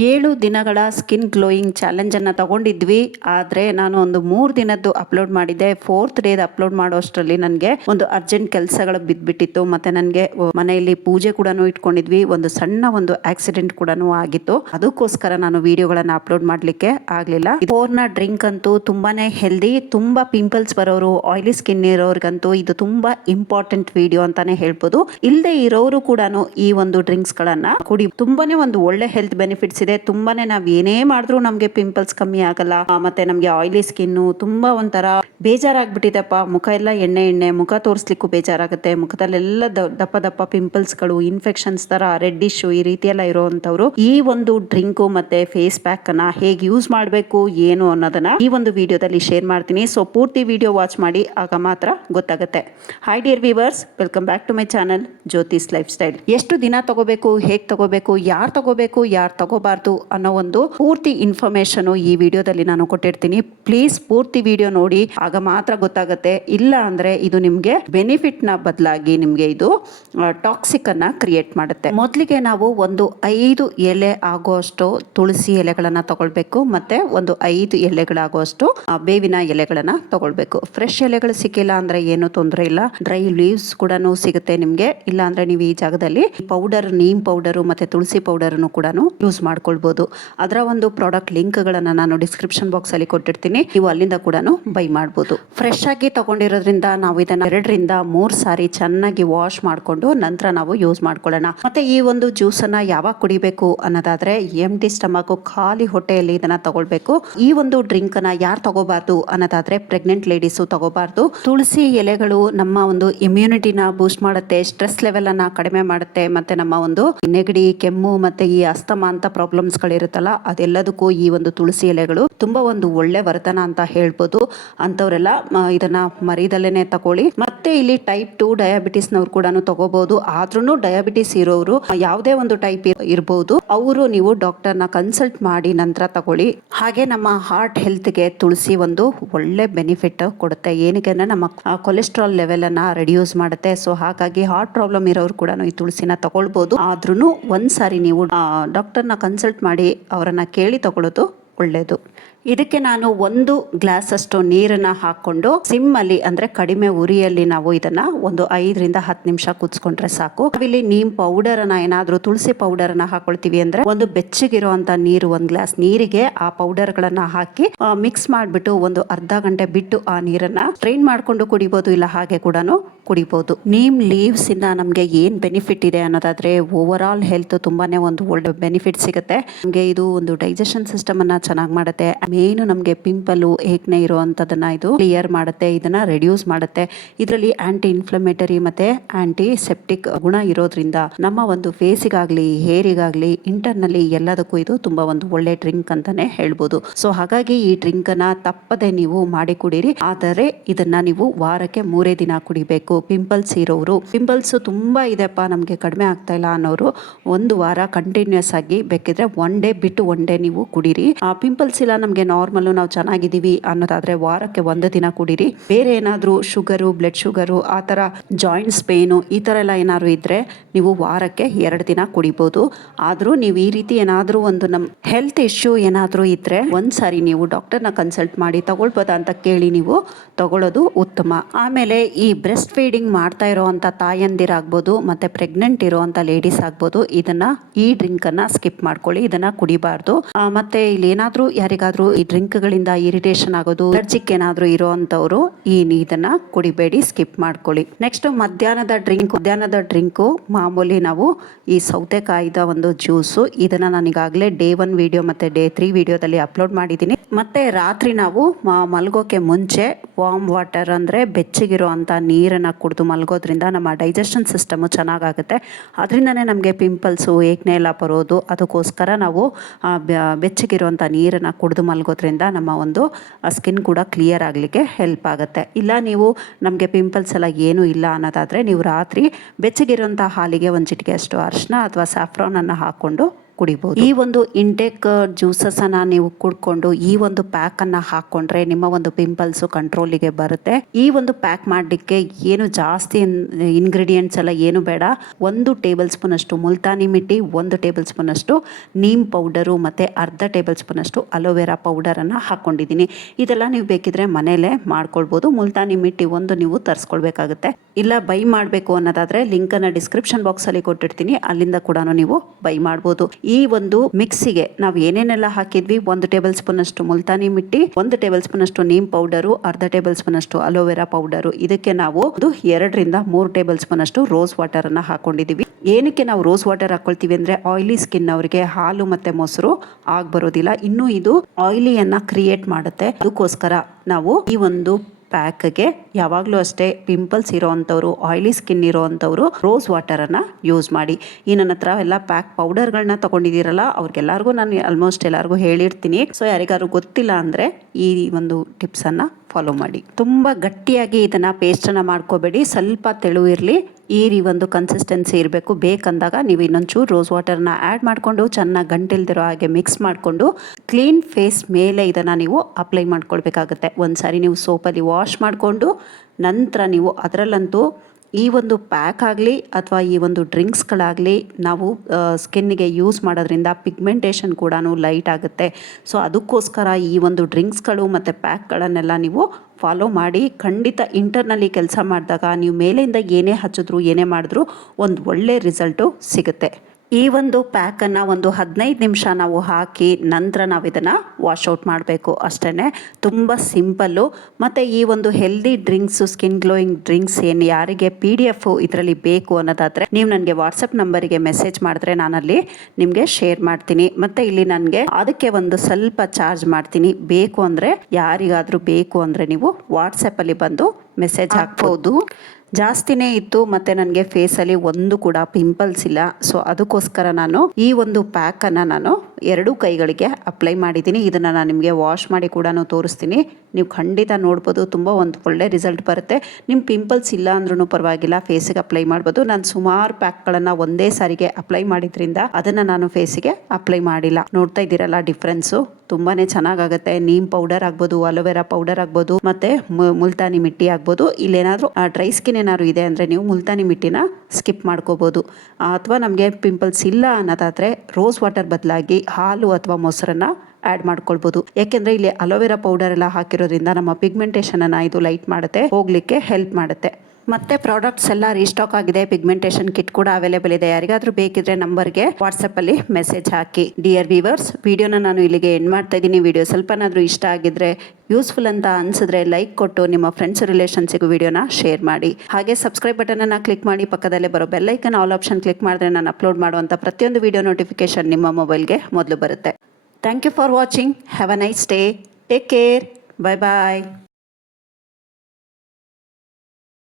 7 ದಿನಗಳ skin glowing ಚಾಲೆಂಜನ್ನು ತಗೊಂಡಿದ್ವಿ. ಆದರೆ ನಾನು ಒಂದು 3 ದಿನದ್ದು ಅಪ್ಲೋಡ್ ಮಾಡಿದ್ದೆ. 4th ಡೇದು ಅಪ್ಲೋಡ್ ಮಾಡೋಷ್ಟರಲ್ಲಿ ನನಗೆ ಒಂದು ಅರ್ಜೆಂಟ್ ಕೆಲಸಗಳು ಬಿದ್ದುಬಿಟ್ಟಿತ್ತು. ಮತ್ತು ನನಗೆ ಮನೆಯಲ್ಲಿ ಪೂಜೆ ಕೂಡ ಇಟ್ಕೊಂಡಿದ್ವಿ. ಒಂದು ಸಣ್ಣ ಒಂದು ಆಕ್ಸಿಡೆಂಟ್ ಕೂಡ ಆಗಿತ್ತು. ಅದಕ್ಕೋಸ್ಕರ ನಾನು ವಿಡಿಯೋಗಳನ್ನು ಅಪ್ಲೋಡ್ ಮಾಡಲಿಕ್ಕೆ ಆಗಲಿಲ್ಲ. ಪೋರ್ನ ಡ್ರಿಂಕ್ ಅಂತೂ ತುಂಬಾನೇ ಹೆಲ್ದಿ. ತುಂಬ ಪಿಂಪಲ್ಸ್ ಬರೋರು, ಆಯಿಲಿ ಸ್ಕಿನ್ ಇರೋರಿಗಂತೂ ಇದು ತುಂಬ ಇಂಪಾರ್ಟೆಂಟ್ ವಿಡಿಯೋ ಅಂತಾನೆ ಹೇಳ್ಬೋದು. ಇಲ್ಲದೆ ಇರೋರು ಕೂಡ ಈ ಒಂದು ಡ್ರಿಂಕ್ಸ್ಗಳನ್ನು ಕುಡಿ. ತುಂಬಾನೇ ಒಂದು ಒಳ್ಳೆ ಹೆಲ್ತ್ ಬೆನಿಫಿಟ್ಸ್ ಇದೆ. ತುಂಬಾನೇ ನಾವ್ ಏನೇ ಮಾಡಿದ್ರು ನಮ್ಗೆ ಪಿಂಪಲ್ಸ್ ಕಮ್ಮಿ ಆಗಲ್ಲ. ಮತ್ತೆ ನಮ್ಗೆ ಆಯಿಲಿ ಸ್ಕಿನ್ನು ತುಂಬಾ ಒಂಥರ ಬೇಜಾರಾಗ್ಬಿಟ್ಟಿದೆಪ್ಪ. ಮುಖ ಎಲ್ಲ ಎಣ್ಣೆ ಮುಖ ತೋರಿಸ್ಲಿಕ್ಕೂ ಬೇಜಾರಾಗುತ್ತೆ. ಮುಖದಲ್ಲೆಲ್ಲ ದಪ್ಪ ದಪ್ಪ ಪಿಂಪಲ್ಸ್ ಗಳು, ಇನ್ಫೆಕ್ಷನ್ಸ್ ತರ ರೆಡ್ಡಿಶ್ ಈ ರೀತಿ ಎಲ್ಲ ಇರುವಂತವ್ರು ಈ ಒಂದು ಡ್ರಿಂಕು ಮತ್ತೆ ಫೇಸ್ ಪ್ಯಾಕ್ ಅನ್ನ ಹೇಗೆ ಯೂಸ್ ಮಾಡಬೇಕು ಏನು ಅನ್ನೋದನ್ನ ಈ ಒಂದು ವಿಡಿಯೋದಲ್ಲಿ ಶೇರ್ ಮಾಡ್ತೀನಿ. ಸೊ ಪೂರ್ತಿ ವಿಡಿಯೋ ವಾಚ್ ಮಾಡಿ, ಆಗ ಮಾತ್ರ ಗೊತ್ತಾಗುತ್ತೆ. Hi dear viewers, welcome back to my channel Jyothis life style. ಎಷ್ಟು ದಿನ ತಗೋಬೇಕು, ಹೇಗೆ ತಗೋಬೇಕು, ಯಾರು ತಗೋಬೇಕು, ಯಾರು ತಗೋಬಾರ್ದು ಅನ್ನೋ ಒಂದು ಪೂರ್ತಿ ಇನ್ಫಾರ್ಮೇಶನ್ ಈ ವಿಡಿಯೋದಲ್ಲಿ ನಾನು ಕೊಟ್ಟಿರ್ತೀನಿ. ಪ್ಲೀಸ್ ಪೂರ್ತಿ ವಿಡಿಯೋ ನೋಡಿ, ಆಗ ಮಾತ್ರ ಗೊತ್ತಾಗುತ್ತೆ. ಇಲ್ಲ ಅಂದ್ರೆ ಇದು ನಿಮ್ಗೆ ಬೆನಿಫಿಟ್ ನ ಬದಲಾಗಿ ನಿಮ್ಗೆ ಇದು ಟಾಕ್ಸಿಕ್ ಅನ್ನ ಕ್ರಿಯೇಟ್ ಮಾಡುತ್ತೆ. ಮೊದಲಿಗೆ ನಾವು ಒಂದು 5 ಎಲೆ ಆಗುವಷ್ಟು ತುಳಸಿ ಎಲೆಗಳನ್ನ ತಗೊಳ್ಬೇಕು. ಮತ್ತೆ ಒಂದು 5 ಎಲೆಗಳಾಗುವಷ್ಟು ಬೇವಿನ ಎಲೆಗಳನ್ನ ತಗೊಳ್ಬೇಕು. ಫ್ರೆಶ್ ಎಲೆಗಳು ಸಿಕ್ಕಿಲ್ಲ ಅಂದ್ರೆ ಏನು ತೊಂದರೆ ಇಲ್ಲ, ಡ್ರೈ ಲೀವ್ಸ್ ಕೂಡ ಸಿಗುತ್ತೆ ನಿಮ್ಗೆ. ಇಲ್ಲ ಅಂದ್ರೆ ನೀವು ಈ ಜಾಗದಲ್ಲಿ ಪೌಡರ್, ನೀಮ್ ಪೌಡರ್ ಮತ್ತೆ ತುಳಸಿ ಪೌಡರ್ ಕೂಡ ಯೂಸ್ ಮಾಡ್ಕೊಳ್ಬಹುದು. ಅದರ ಒಂದು ಪ್ರಾಡಕ್ಟ್ ಲಿಂಕ್ ಗಳನ್ನ ನಾನು ಡಿಸ್ಕ್ರಿಪ್ಷನ್ ಬಾಕ್ಸ್ ಅಲ್ಲಿ ಕೊಟ್ಟಿರ್ತೀನಿ. ನೀವು ಅಲ್ಲಿಂದ ಕೂಡ ಬೈ ಮಾಡಬಹುದು. ಫ್ರೆಶ್ ಆಗಿ ತಗೊಂಡಿರೋದ್ರಿಂದ ನಾವು ಇದನ್ನ 2 ರಿಂದ 3 ಸಾರಿ ಚೆನ್ನಾಗಿ ವಾಶ್ ಮಾಡ್ಕೊಂಡು ನಂತರ ನಾವು ಯೂಸ್ ಮಾಡ್ಕೊಳ್ಳೋಣ. ಮತ್ತೆ ಈ ಒಂದು ಜ್ಯೂಸ್ ಅನ್ನ ಯಾವಾಗ ಕುಡಿಬೇಕು ಅನ್ನೋದಾದ್ರೆ ಎಂಟಿ ಸ್ಟಮಕ್, ಖಾಲಿ ಹೊಟ್ಟೆಯಲ್ಲಿ ಇದನ್ನ ತಗೊಳ್ಬೇಕು. ಈ ಒಂದು ಡ್ರಿಂಕ್ ಅನ್ನ ಯಾರು ತಗೋಬಾರ್ದು ಅನ್ನೋದಾದ್ರೆ ಪ್ರೆಗ್ನೆಂಟ್ ಲೇಡೀಸು ತಗೋಬಾರ್ದು. ತುಳಸಿ ಎಲೆಗಳು ನಮ್ಮ ಒಂದು ಇಮ್ಯುನಿಟಿನ ಬೂಸ್ಟ್ ಮಾಡುತ್ತೆ, ಸ್ಟ್ರೆಸ್ ಲೆವೆಲ್ ಅನ್ನ ಕಡಿಮೆ ಮಾಡುತ್ತೆ. ಮತ್ತೆ ನಮ್ಮ ಒಂದು ನೆಗಡಿ, ಕೆಮ್ಮು ಮತ್ತೆ ಈ ಅಸ್ತಮಾ ಅಂತ ಪ್ರಾಬ್ಲಮ್ಸ್ ಗಳಿರುತ್ತಲ್ಲ, ಅದೆಲ್ಲದಕ್ಕೂ ಈ ಒಂದು ತುಳಸಿ ಎಲೆಗಳು ತುಂಬಾ ಒಂದು ಒಳ್ಳೆ ವರದಾನ ಅಂತ ಹೇಳ್ಬೋದು. ಅಂತವರೆಲ್ಲ ಇದನ್ನ ಮರಿದಲ್ಲೇನೆ ತಗೊಳ್ಳಿ. ಮತ್ತೆ ಇಲ್ಲಿ ಟೈಪ್ 2 ಡಯಾಬಿಟಿಸ್ ನವ್ರು ಕೂಡ ತಗೋಬಹುದು. ಆದ್ರೂ ಡಯಾಬಿಟಿಸ್ ಇರೋರು, ಯಾವುದೇ ಒಂದು ಟೈಪ್ ಇರಬಹುದು, ಅವರು ನೀವು ಡಾಕ್ಟರ್ನ ಕನ್ಸಲ್ಟ್ ಮಾಡಿ ನಂತರ ತಗೊಳ್ಳಿ. ಹಾಗೆ ನಮ್ಮ ಹಾರ್ಟ್ ಹೆಲ್ತ್ಗೆ ತುಳಸಿ ಒಂದು ಒಳ್ಳೆ ಬೆನಿಫಿಟ್ ಕೊಡುತ್ತೆ. ಏನಕ್ಕೆ ಅಂದ್ರೆ ನಮ್ಮ ಕೊಲೆಸ್ಟ್ರಾಲ್ ಲೆವೆಲ್ ಅನ್ನ ರಿಡ್ಯೂಸ್ ಮಾಡುತ್ತೆ. ಸೊ ಹಾಗಾಗಿ ಹಾರ್ಟ್ ಪ್ರಾಬ್ಲಮ್ ಇರೋರು ಕೂಡ ಈ ತುಳಸಿನ ತಗೊಳ್ಬಹುದು. ಆದ್ರೂ ಒಂದ್ಸಾರಿ ನೀವು ಡಾಕ್ಟರ್ನ ಕನ್ಸಲ್ಟ್ ಮಾಡಿ ಅವರನ್ನ ಕೇಳಿ ತಗೊಳ್ಳೋದು ಒಳ್ಳೆಯದು. ಇದಕ್ಕೆ ನಾನು 1 ಗ್ಲಾಸ್ ಅಷ್ಟು ನೀರನ್ನ ಹಾಕೊಂಡು ಸಿಮ್ ಅಲ್ಲಿ ಅಂದ್ರೆ ಕಡಿಮೆ ಉರಿಯಲ್ಲಿ ನಾವು ಇದನ್ನ ಒಂದು 5 ರಿಂದ 10 ನಿಮಿಷ ಕುದಿಸ್ಕೊಂಡ್ರೆ ಸಾಕು. ಇಲ್ಲಿ ನೀಮ್ ಪೌಡರ್ ಅನ್ನ, ಏನಾದ್ರೂ ತುಳಸಿ ಪೌಡರ್ ಅನ್ನ ಹಾಕೊಳ್ತೀವಿ ಅಂದ್ರೆ ಒಂದು ಬೆಚ್ಚಗಿರುವಂತ ನೀರು, 1 ಗ್ಲಾಸ್ ನೀರಿಗೆ ಆ ಪೌಡರ್ ಗಳನ್ನ ಹಾಕಿ ಮಿಕ್ಸ್ ಮಾಡ್ಬಿಟ್ಟು ಒಂದು ಅರ್ಧ ಗಂಟೆ ಬಿಟ್ಟು ಆ ನೀರನ್ನ ಸ್ಟ್ರೈನ್ ಮಾಡ್ಕೊಂಡು ಕುಡಿಬಹುದು. ಇಲ್ಲ ಹಾಗೆ ಕೂಡ ಕುಡಿಬಹುದು. ನೀಮ್ ಲೀವ್ಸ್ ಇಂದ ನಮ್ಗೆ ಏನ್ ಬೆನಿಫಿಟ್ ಇದೆ ಅನ್ನೋದಾದ್ರೆ ಓವರ್ ಆಲ್ ಹೆಲ್ತ್ ತುಂಬಾನೇ ಒಂದು ಒಳ್ಳೆ ಬೆನಿಫಿಟ್ ಸಿಗುತ್ತೆ. ನಮ್ಗೆ ಇದು ಒಂದು ಡೈಜೆಷನ್ ಸಿಸ್ಟಮ್ ಅನ್ನ ಚೆನ್ನಾಗಿ ಮಾಡುತ್ತೆ. ಮೇನು ನಮಗೆ ಪಿಂಪಲ್, ಏಕ್ನೆ ಇರುವಂತದನ್ನ ಇದು ಕ್ಲಿಯರ್ ಮಾಡುತ್ತೆ, ಇದನ್ನ ರೆಡ್ಯೂಸ್ ಮಾಡುತ್ತೆ. ಇದರಲ್ಲಿ ಆಂಟಿ ಇನ್ಫ್ಲಮೇಟರಿ ಮತ್ತೆ ಆಂಟಿ ಸೆಪ್ಟಿಕ್ ಗುಣ ಇರೋದ್ರಿಂದ ನಮ್ಮ ಒಂದು ಫೇಸಿಗಾಗ್ಲಿ, ಹೇರಿಗಾಗ್ಲಿ, ಇಂಟರ್ನಲ್ಲಿ ಎಲ್ಲದಕ್ಕೂ ಇದು ತುಂಬಾ ಒಂದು ಒಳ್ಳೆ ಡ್ರಿಂಕ್ ಅಂತಾನೆ ಹೇಳ್ಬೋದು. ಸೊ ಹಾಗಾಗಿ ಈ ಡ್ರಿಂಕ್ ಅನ್ನ ತಪ್ಪದೆ ನೀವು ಮಾಡಿ ಕುಡೀರಿ. ಆದರೆ ಇದನ್ನ ನೀವು ವಾರಕ್ಕೆ 3 ದಿನ ಕುಡಿಬೇಕು. ಪಿಂಪಲ್ಸ್ ಇರೋರು, ಪಿಂಪಲ್ಸ್ ತುಂಬಾ ಇದೆಪ್ಪ ನಮ್ಗೆ ಕಡಿಮೆ ಆಗ್ತಾ ಇಲ್ಲ ಅನ್ನೋರು 1 ವಾರ ಕಂಟಿನ್ಯೂಸ್ ಆಗಿ ಬೇಕಿದ್ರೆ 1 ಡೇ ಬಿಟ್ಟು 1 ಡೇ ನೀವು ಕುಡೀರಿ. ಪಿಂಪಲ್ಸ್ ಇಲ್ಲ, ನಮ್ಗೆ ನಾರ್ಮಲ್, ನಾವು ಚೆನ್ನಾಗಿದ್ದೀವಿ ಅನ್ನೋದಾದ್ರೆ ವಾರಕ್ಕೆ 1 ದಿನ ಕುಡೀರಿ. ಬೇರೆ ಏನಾದ್ರೂ ಶುಗರು, ಬ್ಲಡ್ ಶುಗರು, ಆ ತರ ಜಾಯಿಂಟ್ಸ್ ಪೇನು ಈ ತರ ಎಲ್ಲ ಏನಾದ್ರು ಇದ್ರೆ ನೀವು ವಾರಕ್ಕೆ 2 ದಿನ ಕುಡಿಬಹುದು. ಆದ್ರೂ ನೀವು ಈ ರೀತಿ ಏನಾದ್ರೂ ಒಂದು ನಮ್ ಹೆಲ್ತ್ ಇಶ್ಯೂ ಏನಾದ್ರೂ ಇದ್ರೆ ಒಂದ್ಸಾರಿ ನೀವು ಡಾಕ್ಟರ್ನ ಕನ್ಸಲ್ಟ್ ಮಾಡಿ ತಗೊಳ್ಬೋದಾ ಅಂತ ಕೇಳಿ ನೀವು ತಗೊಳ್ಳೋದು ಉತ್ತಮ. ಆಮೇಲೆ ಈ ಬ್ರೆಸ್ಟ್ ಫೀಡಿಂಗ್ ಮಾಡ್ತಾ ಇರೋಂತ ತಾಯಂದಿರಾಗ್ಬೋದು ಮತ್ತೆ ಪ್ರೆಗ್ನೆಂಟ್ ಇರೋಂತ ಲೇಡೀಸ್ ಆಗ್ಬೋದು, ಈ ಡ್ರಿಂಕ್ ಅನ್ನ ಸ್ಕಿಪ್ ಮಾಡ್ಕೊಳ್ಳಿ. ಇದನ್ನ ಕುಡಿಬಾರ್ದು. ಮತ್ತೆ ಇಲ್ಲಿ ಏನಾದ್ರೂ ಯಾರಿಗಾದ್ರೂ ಈ ಡ್ರಿಂಕ್ ಗಳಿಂದ ಇರಿಟೇಷನ್ ಆಗೋದು, ಅಲರ್ಜಿಕ್ ಏನಾದ್ರೂ ಇರೋಂತವ್ರು ಇದನ್ನ ಕುಡಿಬೇಡಿ, ಸ್ಕಿಪ್ ಮಾಡ್ಕೊಳ್ಳಿ. ನೆಕ್ಸ್ಟ್ ಮಧ್ಯಾಹ್ನದ ಡ್ರಿಂಕು ಮಾಮೂಲಿ ನಾವು ಈ ಸೌತೆಕಾಯಿದ ಒಂದು ಜ್ಯೂಸು. ಇದನ್ನ ನಾನು ಈಗಾಗಲೇ ಡೇ 1 ವಿಡಿಯೋ ಮತ್ತೆ ಡೇ 3 ವಿಡಿಯೋದಲ್ಲಿ ಅಪ್ಲೋಡ್ ಮಾಡಿದ್ದೀನಿ. ಮತ್ತೆ ರಾತ್ರಿ ನಾವು ಮಲ್ಗೋಕೆ ಮುಂಚೆ ವಾರ್ಮ್ ವಾಟರ್ ಅಂದ್ರೆ ಬೆಚ್ಚಗಿರುವಂತ ನೀರನ್ನ ಕುಡಿದು ಮಲ್ಗೋದ್ರಿಂದ ನಮ್ಮ ಡೈಜೆಷನ್ ಸಿಸ್ಟಮ್ ಚೆನ್ನಾಗಾಗುತ್ತೆ. ಅದರಿಂದನೇ ನಮಗೆ ಪಿಂಪಲ್ಸು, ಏಕ್ನೆ ಎಲ್ಲ ಬರೋದು. ಅದಕ್ಕೋಸ್ಕರ ನಾವು ಬೆಚ್ಚಗಿರುವಂತ ನೀರನ್ನ ಕುಡಿದು ಮಲ್ಗೋದ್ರಿಂದ ನಮ್ಮ ಒಂದು ಸ್ಕಿನ್ ಕೂಡ ಕ್ಲಿಯರ್ ಆಗಲಿಕ್ಕೆ ಹೆಲ್ಪ್ ಆಗುತ್ತೆ. ಇಲ್ಲ ನೀವು ನಮಗೆ ಪಿಂಪಲ್ಸ್ ಎಲ್ಲ ಏನೂ ಇಲ್ಲ ಅನ್ನೋದಾದರೆ ನೀವು ರಾತ್ರಿ ಬೆಚ್ಚಗಿರುವಂಥ ಹಾಲಿಗೆ 1 ಚಿಟಿಕೆ ಅಷ್ಟು ಅರಿಶಿನ ಅಥವಾ ಸ್ಯಾಫ್ರಾನ್ ಅನ್ನು ಹಾಕ್ಕೊಂಡು ಕುಡಿಬಹುದು. ಈ ಒಂದು ಇಂಟೇಕ್ ಜ್ಯೂಸಸ್ ಅನ್ನ ನೀವು ಕುಡ್ಕೊಂಡು ಈ ಒಂದು ಪ್ಯಾಕ್ ಅನ್ನ ಹಾಕೊಂಡ್ರೆ ನಿಮ್ಮ ಒಂದು ಪಿಂಪಲ್ಸ್ ಕಂಟ್ರೋಲಿಗೆ ಬರುತ್ತೆ. ಈ ಒಂದು ಪ್ಯಾಕ್ ಮಾಡಲಿಕ್ಕೆ ಏನು ಜಾಸ್ತಿ ಇಂಗ್ರೀಡಿಯೆಂಟ್ಸ್ ಎಲ್ಲ ಏನು ಬೇಡ. 1 ಟೇಬಲ್ ಸ್ಪೂನ್ ಅಷ್ಟು ಮುಲ್ತಾನಿ ಮಿಟ್ಟಿ, 1 ಟೇಬಲ್ ಸ್ಪೂನ್ ಅಷ್ಟು ನೀಮ್ ಪೌಡರು ಮತ್ತೆ ಅರ್ಧ ಟೇಬಲ್ ಸ್ಪೂನ್ ಅಷ್ಟು ಅಲೋವೆರಾ ಪೌಡರ್ ಅನ್ನ ಹಾಕೊಂಡಿದ್ದೀನಿ. ಇದೆಲ್ಲ ನೀವು ಬೇಕಿದ್ರೆ ಮನೇಲೆ ಮಾಡ್ಕೊಳ್ಬಹುದು. ಮುಲ್ತಾನಿ ಮಿಟ್ಟಿ ಒಂದು ನೀವು ತರಿಸ್ಕೊಳ್ಬೇಕಾಗುತ್ತೆ. ಇಲ್ಲ ಬೈ ಮಾಡಬೇಕು ಅನ್ನೋದಾದ್ರೆ ಲಿಂಕ್ ಅನ್ನ ಡಿಸ್ಕ್ರಿಪ್ಷನ್ ಬಾಕ್ಸ್ ಅಲ್ಲಿ ಕೊಟ್ಟಿರ್ತೀನಿ, ಅಲ್ಲಿಂದ ಕೂಡ ನೀವು ಬೈ ಮಾಡಬಹುದು. ಈ ಒಂದು ಮಿಕ್ಸಿಗೆ ನಾವು ಏನೇನೆಲ್ಲ ಹಾಕಿದ್ವಿ, 1 ಟೇಬಲ್ ಸ್ಪೂನ್ ಅಷ್ಟು ಮುಲ್ತಾನಿ ಮಿಟ್ಟಿ, 1 ಟೇಬಲ್ ಸ್ಪೂನ್ ಅಷ್ಟು ನೀಮ್ ಪೌಡರು, ಅರ್ಧ ಟೇಬಲ್ ಸ್ಪೂನ್ ಅಷ್ಟು ಅಲೋವೆರಾ ಪೌಡರು. ಇದಕ್ಕೆ ನಾವು 2 ರಿಂದ 3 ಟೇಬಲ್ ಸ್ಪೂನ್ ಅಷ್ಟು ರೋಸ್ ವಾಟರ್ ಅನ್ನ ಹಾಕೊಂಡಿದೀವಿ. ಏನಕ್ಕೆ ನಾವು ರೋಸ್ ವಾಟರ್ ಹಾಕೊಳ್ತೀವಿ ಅಂದ್ರೆ ಆಯಿಲಿ ಸ್ಕಿನ್ ಅವರಿಗೆ ಹಾಲು ಮತ್ತೆ ಮೊಸರು ಬರೋದಿಲ್ಲ. ಇನ್ನು ಇದು ಆಯಿಲಿಯನ್ನ ಕ್ರಿಯೇಟ್ ಮಾಡುತ್ತೆ. ಅದಕ್ಕೋಸ್ಕರ ನಾವು ಈ ಒಂದು ಪ್ಯಾಕ್ಗೆ ಯಾವಾಗಲೂ ಅಷ್ಟೇ ಪಿಂಪಲ್ಸ್ ಇರೋವಂಥವ್ರು, ಆಯಿಲಿ ಸ್ಕಿನ್ ಇರೋವಂಥವ್ರು ರೋಸ್ ವಾಟರನ್ನು ಯೂಸ್ ಮಾಡಿ. ಈ ನನ್ನ ಹತ್ರ ಎಲ್ಲ ಪ್ಯಾಕ್ ಪೌಡರ್ಗಳನ್ನ ತೊಗೊಂಡಿದ್ದೀರಲ್ಲ ಅವ್ರಿಗೆಲ್ಲರಿಗೂ ನಾನು ಆಲ್ಮೋಸ್ಟ್ ಎಲ್ಲರಿಗೂ ಹೇಳಿರ್ತೀನಿ. ಸೊ ಯಾರಿಗಾದ್ರು ಗೊತ್ತಿಲ್ಲ ಅಂದರೆ ಈ ಒಂದು ಟಿಪ್ಸನ್ನು ಫಾಲೋ ಮಾಡಿ. ತುಂಬ ಗಟ್ಟಿಯಾಗಿ ಇದನ್ನು ಪೇಸ್ಟನ್ನು ಮಾಡ್ಕೋಬೇಡಿ, ಸ್ವಲ್ಪ ತೆಳು ಇರಲಿ. ಈ ಒಂದು ಕನ್ಸಿಸ್ಟೆನ್ಸಿ ಇರಬೇಕು. ಬೇಕಂದಾಗ ನೀವು ಇನ್ನೊಂಚೂರು ರೋಸ್ ವಾಟರ್ನ ಆ್ಯಡ್ ಮಾಡಿಕೊಂಡು ಚೆನ್ನಾಗಿ ಗಂಟಿಲ್ದಿರೋ ಹಾಗೆ ಮಿಕ್ಸ್ ಮಾಡಿಕೊಂಡು ಕ್ಲೀನ್ ಫೇಸ್ ಮೇಲೆ ಇದನ್ನು ನೀವು ಅಪ್ಲೈ ಮಾಡ್ಕೊಳ್ಬೇಕಾಗುತ್ತೆ. ಒಂದು ಸಾರಿ ನೀವು ಸೋಪಲ್ಲಿ ವಾಶ್ ಮಾಡಿಕೊಂಡು ನಂತರ ನೀವು ಅದರಲ್ಲಂತೂ ಈ ಒಂದು ಪ್ಯಾಕ್ ಆಗಲಿ ಅಥವಾ ಈ ಒಂದು ಡ್ರಿಂಕ್ಸ್ಗಳಾಗಲಿ ನಾವು ಸ್ಕಿನ್ನಿಗೆ ಯೂಸ್ ಮಾಡೋದ್ರಿಂದ ಪಿಗ್ಮೆಂಟೇಷನ್ ಕೂಡ ಲೈಟ್ ಆಗುತ್ತೆ. ಸೊ ಅದಕ್ಕೋಸ್ಕರ ಈ ಒಂದು ಡ್ರಿಂಕ್ಸ್ಗಳು ಮತ್ತು ಪ್ಯಾಕ್ಗಳನ್ನೆಲ್ಲ ನೀವು ಫಾಲೋ ಮಾಡಿ. ಖಂಡಿತ ಇಂಟರ್ನಲ್ಲಿ ಕೆಲಸ ಮಾಡಿದಾಗ ನೀವು ಮೇಲಿಂದ ಏನೇ ಹಚ್ಚಿದ್ರು ಏನೇ ಮಾಡಿದ್ರು ಒಂದು ಒಳ್ಳೆ ರಿಸಲ್ಟು ಸಿಗುತ್ತೆ. ಈ ಒಂದು ಪ್ಯಾಕನ್ನು ಒಂದು 15 ನಿಮಿಷ ನಾವು ಹಾಕಿ ನಂತರ ನಾವು ಇದನ್ನು ವಾಶೌಟ್ ಮಾಡಬೇಕು ಅಷ್ಟೇ. ತುಂಬ ಸಿಂಪಲ್ಲು. ಮತ್ತು ಈ ಒಂದು healthy drinks, skin glowing drinks ಏನು ಯಾರಿಗೆ PDF ಇದರಲ್ಲಿ ಬೇಕು ಅನ್ನೋದಾದರೆ ನೀವು ನನಗೆ ವಾಟ್ಸಪ್ ನಂಬರಿಗೆ ಮೆಸೇಜ್ ಮಾಡಿದ್ರೆ ನಾನಲ್ಲಿ ನಿಮಗೆ ಶೇರ್ ಮಾಡ್ತೀನಿ. ಮತ್ತು ಇಲ್ಲಿ ನನಗೆ ಅದಕ್ಕೆ ಒಂದು ಸ್ವಲ್ಪ ಚಾರ್ಜ್ ಮಾಡ್ತೀನಿ. ಬೇಕು ಅಂದರೆ ಯಾರಿಗಾದರೂ ಬೇಕು ಅಂದರೆ ನೀವು ವಾಟ್ಸಪ್ಪಲ್ಲಿ ಬಂದು ಮೆಸೇಜ್ ಹಾಕ್ಬೋದು. ಜಾಸ್ತಿನೇ ಇತ್ತು ಮತ್ತು ನನಗೆ ಫೇಸಲ್ಲಿ ಒಂದು ಕೂಡ ಪಿಂಪಲ್ಸ್ ಇಲ್ಲ. ಸೊ ಅದಕ್ಕೋಸ್ಕರ ನಾನು ಈ ಒಂದು ಪ್ಯಾಕನ್ನು ನಾನು 2 ಕೈಗಳಿಗೆ ಅಪ್ಲೈ ಮಾಡಿದ್ದೀನಿ. ಇದನ್ನು ನಾನು ನಿಮಗೆ ವಾಶ್ ಮಾಡಿ ಕೂಡ ತೋರಿಸ್ತೀನಿ. ನೀವು ಖಂಡಿತ ನೋಡ್ಬೋದು, ತುಂಬ ಒಂದು ಒಳ್ಳೆ ರಿಸಲ್ಟ್ ಬರುತ್ತೆ. ನಿಮ್ಮ ಪಿಂಪಲ್ಸ್ ಇಲ್ಲ ಅಂದ್ರೂ ಪರವಾಗಿಲ್ಲ, ಫೇಸಿಗೆ ಅಪ್ಲೈ ಮಾಡ್ಬೋದು. ನಾನು ಸುಮಾರು ಪ್ಯಾಕ್ಗಳನ್ನು ಒಂದೇ ಸಾರಿಗೆ ಅಪ್ಲೈ ಮಾಡಿದ್ರಿಂದ ಅದನ್ನು ನಾನು ಫೇಸಿಗೆ ಅಪ್ಲೈ ಮಾಡಿಲ್ಲ. ನೋಡ್ತಾ ಇದ್ದೀರಲ್ಲ ಡಿಫ್ರೆನ್ಸು, ತುಂಬಾ ಚೆನ್ನಾಗಾಗುತ್ತೆ. ನೀಮ್ ಪೌಡರ್ ಆಗ್ಬೋದು, ಅಲೋವೆರಾ ಪೌಡರ್ ಆಗ್ಬೋದು, ಮತ್ತು ಮುಲ್ತಾನಿ ಮಿಟ್ಟಿ ಆಗ್ಬೋದು. ಇಲ್ಲೇನಾದರೂ ಡ್ರೈ ಸ್ಕಿನ್ ಏನಾದ್ರು ಇದೆ ಅಂದರೆ ನೀವು ಮುಲ್ತಾನಿ ಮಿಟ್ಟಿನ ಸ್ಕಿಪ್ ಮಾಡ್ಕೋಬೋದು. ಅಥವಾ ನಮಗೆ ಪಿಂಪಲ್ಸ್ ಇಲ್ಲ ಅನ್ನೋದಾದರೆ ರೋಸ್ ವಾಟರ್ ಬದಲಾಗಿ ಹಾಲು ಅಥವಾ ಮೊಸರನ್ನ ಆ್ಯಡ್ ಮಾಡ್ಕೊಳ್ಬೋದು. ಯಾಕೆಂದರೆ ಇಲ್ಲಿ ಅಲೋವೆರಾ ಪೌಡರ್ ಎಲ್ಲ ಹಾಕಿರೋದ್ರಿಂದ ನಮ್ಮ ಪಿಗ್ಮೆಂಟೇಷನನ್ನು ಇದು ಲೈಟ್ ಮಾಡುತ್ತೆ, ಹೋಗಲಿಕ್ಕೆ ಹೆಲ್ಪ್ ಮಾಡುತ್ತೆ. ಮತ್ತು ಪ್ರಾಡಕ್ಟ್ಸ್ ಎಲ್ಲ ರೀಸ್ಟಾಕ್ ಆಗಿದೆ. ಪಿಗ್ಮೆಂಟೇಷನ್ ಕಿಟ್ ಕೂಡ ಅವೈಲೇಬಲ್ ಇದೆ. ಯಾರಿಗಾದ್ರೂ ಬೇಕಿದ್ರೆ ನಂಬರ್ಗೆ ವಾಟ್ಸಪ್ಪಲ್ಲಿ ಮೆಸೇಜ್ ಹಾಕಿ. ಡಿಯರ್ ವ್ಯೂವರ್ಸ್, ವಿಡಿಯೋನ ನಾನು ಇಲ್ಲಿಗೆ ಎಂಡ್ ಮಾಡ್ತಾ ಇದ್ದೀನಿ. ವಿಡಿಯೋ ಸ್ವಲ್ಪನಾದರೂ ಇಷ್ಟ ಆಗಿದ್ರೆ, ಯೂಸ್ಫುಲ್ ಅಂತ ಅನಿಸಿದ್ರೆ ಲೈಕ್ ಕೊಟ್ಟು ನಿಮ್ಮ ಫ್ರೆಂಡ್ಸ್ ರಿಲೇಷನ್ಸಿಗೂ ವಿಡಿಯೋನ ಶೇರ್ ಮಾಡಿ. ಹಾಗೆ ಸಬ್ಸ್ಕ್ರೈಬ್ ಬಟನನ್ನು ಕ್ಲಿಕ್ ಮಾಡಿ. ಪಕ್ಕದಲ್ಲೇ ಬರೋ bell icon all option click ಮಾಡಿದ್ರೆ ನಾನು ಅಪ್ಲೋಡ್ ಮಾಡುವಂಥ ಪ್ರತಿಯೊಂದು ವಿಡಿಯೋ ನೋಟಿಫಿಕೇಶನ್ ನಿಮ್ಮ ಮೊಬೈಲ್ಗೆ ಮೊದಲು ಬರುತ್ತೆ. Thank you for watching. Have a nice day. Take care. Bye bye.